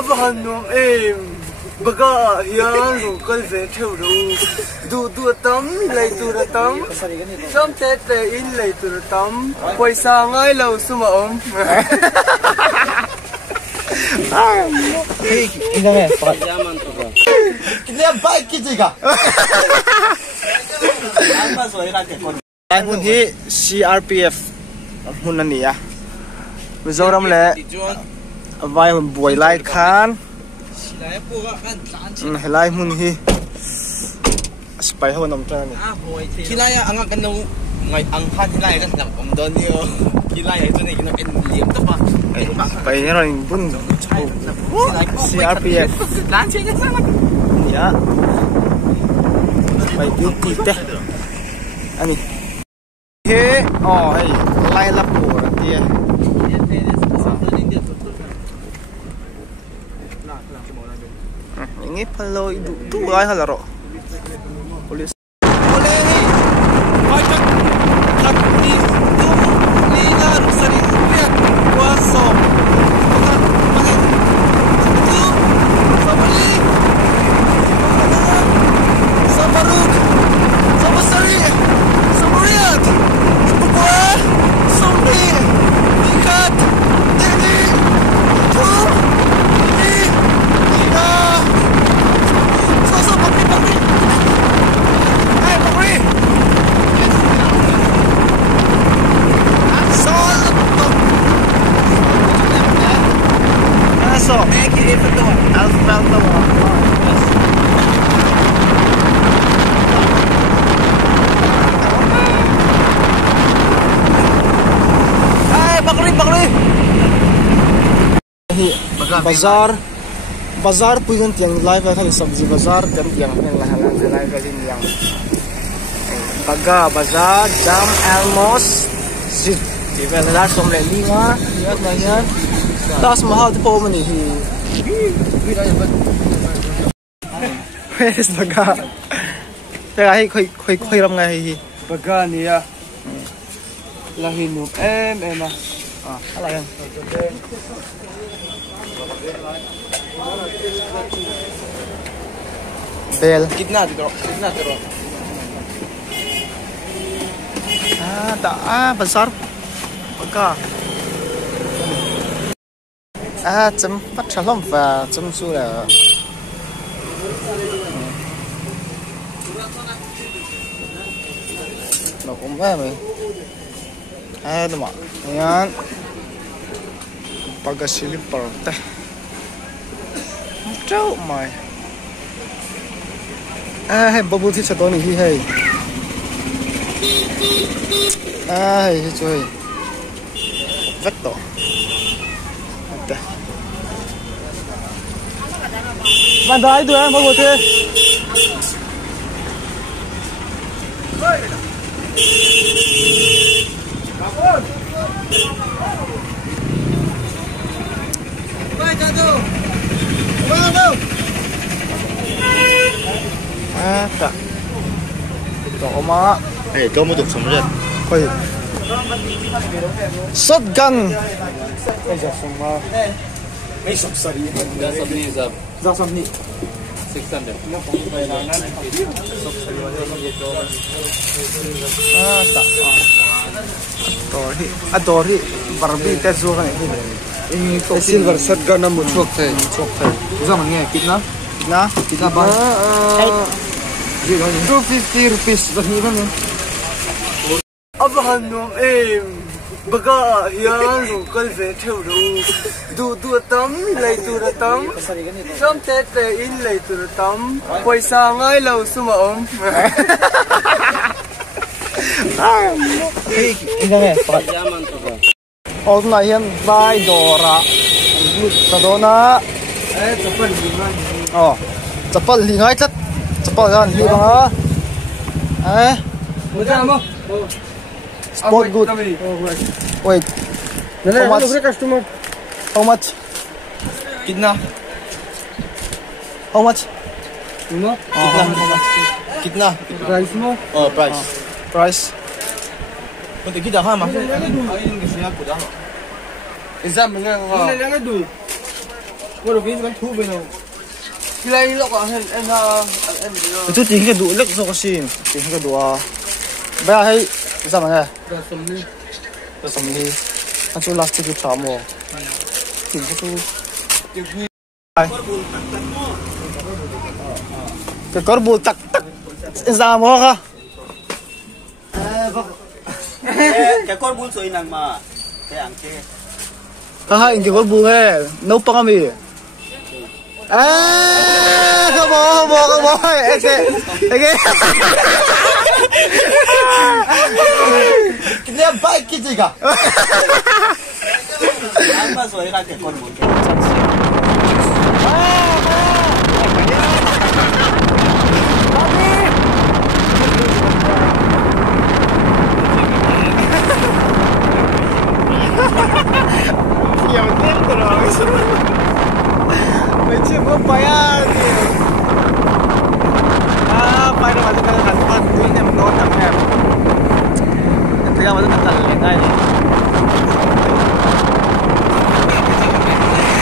अब हम baga yang local vegetable du tam lai tu tam som te in lai tu tam paisa ngai lo suma om ini me zaman tu kan ini baik kita apa soalnya kan ai pun hi CRPF hun ani ya Mizoram le vai hun buai lai khan helai mun hi spy ho nam tan kilai anga kan no ngai ang khan kilai kan lang om don yo kilai ai tu ni kan liam ta ba pai ne ro bun CRPF lan che ka sana ya pai beauty te ani he oh hey lai la pu ra ti ini palo itu ay halaro polis boleh ni macam tak ni tu ni lah sering lihat kuasa bukan pakai itu sabali sabaruk sabasari sabariat sabukwa somni ikat jadi tu ini Bazar punya yang live kan sabzi bazar dan yang lahan live kan yang baga bazar jam almost sit di benar somle lima lihat banyak das mahal tu pun ni wes baga terakhir koi ram ngai baga ni ya lahinum ah ala yang bel kitna tu tak besar baga chấm bắt shalom và chấm su là nó cũng vậy mà đúng không yan baga silipper teh trâu mày hay bubble tea cho này hay hay chơi vắt tổ bạn thấy tụi em bubble tea tak. Ito mga. Ikaw mo tukso mo dyan. Hoy. Shotgun. Ay, jasuma. May saksari. Zasabni. 600. Tak. Adori. Barbie tezo kan ini. silver shotgun namun chok thay zaman nghe kitna ba 250 rupees bagi mana अब हम baga yang local vegetable du tam lai tu tam som te in lai tu tam paisa ngai lo suma om ini me zaman tu kan oh na yan vai dora sadona chapal lingai oh chapal lingai chat chapal gan hi banga muda mo sport good wait how much customer how much kitna how much no kitna price mo oh price untuk kita kan masuk ini siapa dah exam dengan Ủa được cái gì thu về nào? Kilay lo ka hen en ha en dio. Itu tinggi kedua lek so kasin. Tinggi kedua. Ba hai sama nè. Samli. Anh chú last cái chạm mo. Tinggi tu. Cái cor bul tak tak. Isa mo ka. Cái con bún sôi nang mà cái ăn kia Kaha hindi cor bul he. No pa kami. Mo. Eke. 그냥 바이키지가 안만 소리가 cái con bún Ya betul terus. Macam apa ya?